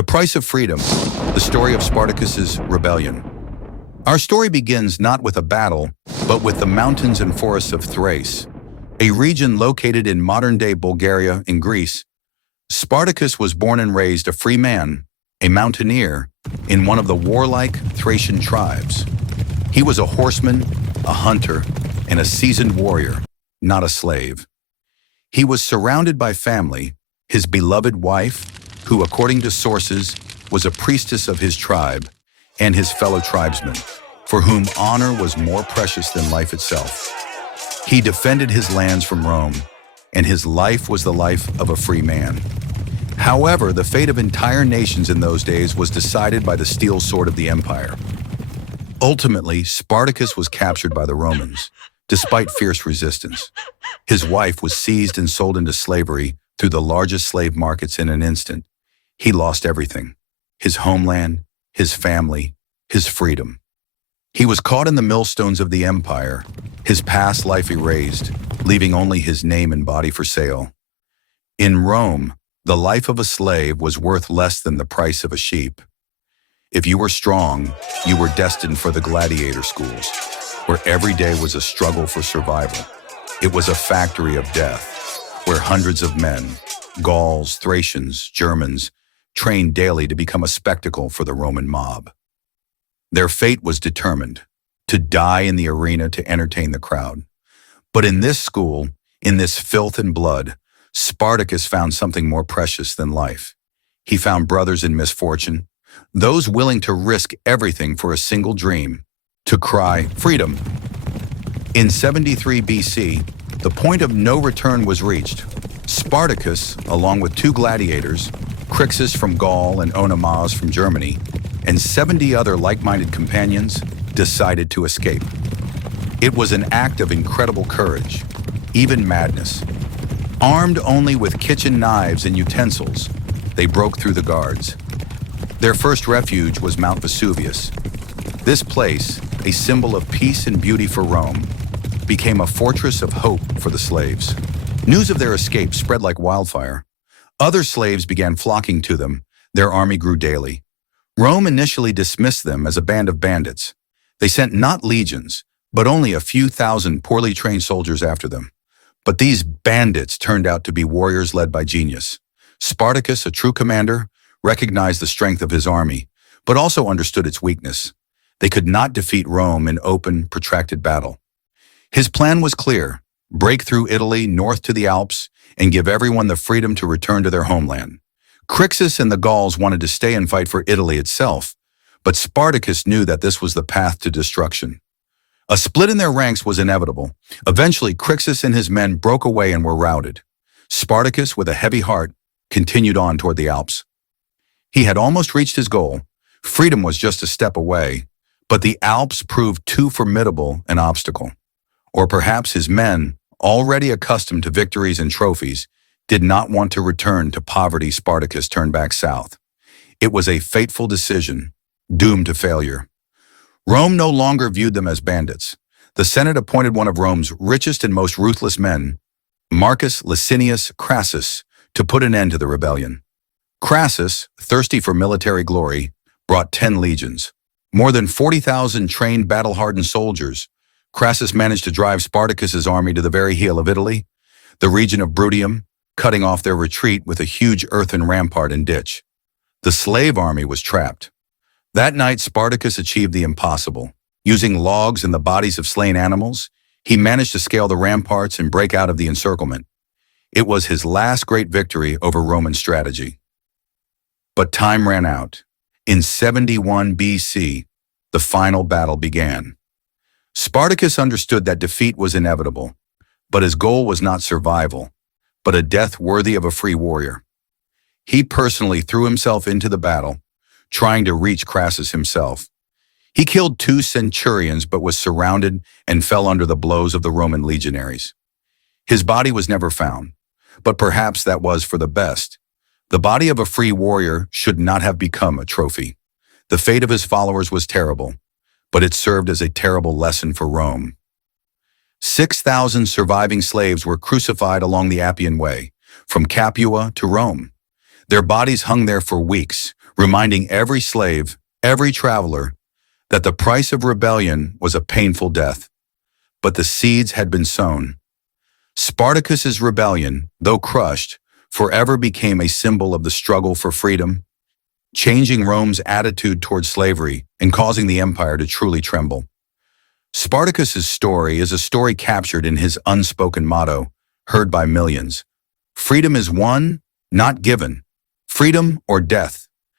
The Price of Freedom, the story of Spartacus's rebellion. Our story begins not with a battle, but with the mountains and forests of Thrace, a region located in modern-day Bulgaria in Greece. Spartacus was born and raised a free man, a mountaineer, in one of the warlike Thracian tribes. He was a horseman, a hunter, and a seasoned warrior, not a slave. He was surrounded by family, his beloved wife, who, according to sources, was a priestess of his tribe, and his fellow tribesmen, for whom honor was more precious than life itself. He defended his lands from Rome, and his life was the life of a free man. However, the fate of entire nations in those days was decided by the steel sword of the empire. Ultimately, Spartacus was captured by the Romans, despite fierce resistance. His wife was seized and sold into slavery through the largest slave markets in an instant. He lost everything: his homeland, his family, his freedom. He was caught in the millstones of the empire, his past life erased, leaving only his name and body for sale. In Rome, the life of a slave was worth less than the price of a sheep. If you were strong, you were destined for the gladiator schools, where every day was a struggle for survival. It was a factory of death, where hundreds of men, Gauls, Thracians, Germans, trained daily to become a spectacle for the Roman mob. Their fate was determined: to die in the arena to entertain the crowd. But in this school, in this filth and blood, Spartacus found something more precious than life. He found brothers in misfortune, those willing to risk everything for a single dream: to cry, "Freedom!" In 73 BC, the point of no return was reached. Spartacus, along with two gladiators, Chryses from Gaul and Onomas from Germany, and 70 other like-minded companions, decided to escape. It was an act of incredible courage, even madness. Armed only with kitchen knives and utensils, they broke through the guards. Their first refuge was Mount Vesuvius. This place, a symbol of peace and beauty for Rome, became a fortress of hope for the slaves. News of their escape spread like wildfire. Other slaves began flocking to them. Their army grew daily. Rome initially dismissed them as a band of bandits. They sent not legions, but only a few thousand poorly trained soldiers after them. But these bandits turned out to be warriors led by genius. Spartacus, a true commander, recognized the strength of his army, but also understood its weakness. They could not defeat Rome in open, protracted battle. His plan was clear: break through Italy north to the Alps and give everyone the freedom to return to their homeland. Chryses and the Gauls wanted to stay and fight for Italy itself, but Spartacus knew that this was the path to destruction. A split in their ranks was inevitable. Eventually, Chryses and his men broke away and were routed. Spartacus, with a heavy heart, continued on toward the Alps. He had almost reached his goal. Freedom was just a step away, but the Alps proved too formidable an obstacle. Or perhaps his men, already accustomed to victories and trophies, did not want to return to poverty. Spartacus turned back south. It was a fateful decision, doomed to failure. Rome no longer viewed them as bandits. The Senate appointed one of Rome's richest and most ruthless men, Marcus Licinius Crassus, to put an end to the rebellion. Crassus, thirsty for military glory, brought 10 legions. More than 40,000 trained, battle-hardened soldiers. Crassus managed to drive Spartacus's army to the very heel of Italy, the region of Bruttium, cutting off their retreat with a huge earthen rampart and ditch. The slave army was trapped. That night, Spartacus achieved the impossible. Using logs and the bodies of slain animals, he managed to scale the ramparts and break out of the encirclement. It was his last great victory over Roman strategy. But time ran out. In 71 BC, the final battle began. Spartacus understood that defeat was inevitable, but his goal was not survival, but a death worthy of a free warrior. He personally threw himself into the battle, trying to reach Crassus himself. He killed 2 centurions but was surrounded and fell under the blows of the Roman legionaries. His body was never found, but perhaps that was for the best. The body of a free warrior should not have become a trophy. The fate of his followers was terrible, but it served as a terrible lesson for Rome. 6,000 surviving slaves were crucified along the Appian Way, from Capua to Rome. Their bodies hung there for weeks, reminding every slave, every traveler, that the price of rebellion was a painful death. But the seeds had been sown. Spartacus's rebellion, though crushed, forever became a symbol of the struggle for freedom, changing Rome's attitude toward slavery and causing the empire to truly tremble. Spartacus's story is a story captured in his unspoken motto, heard by millions. Freedom is won, not given. Freedom or death.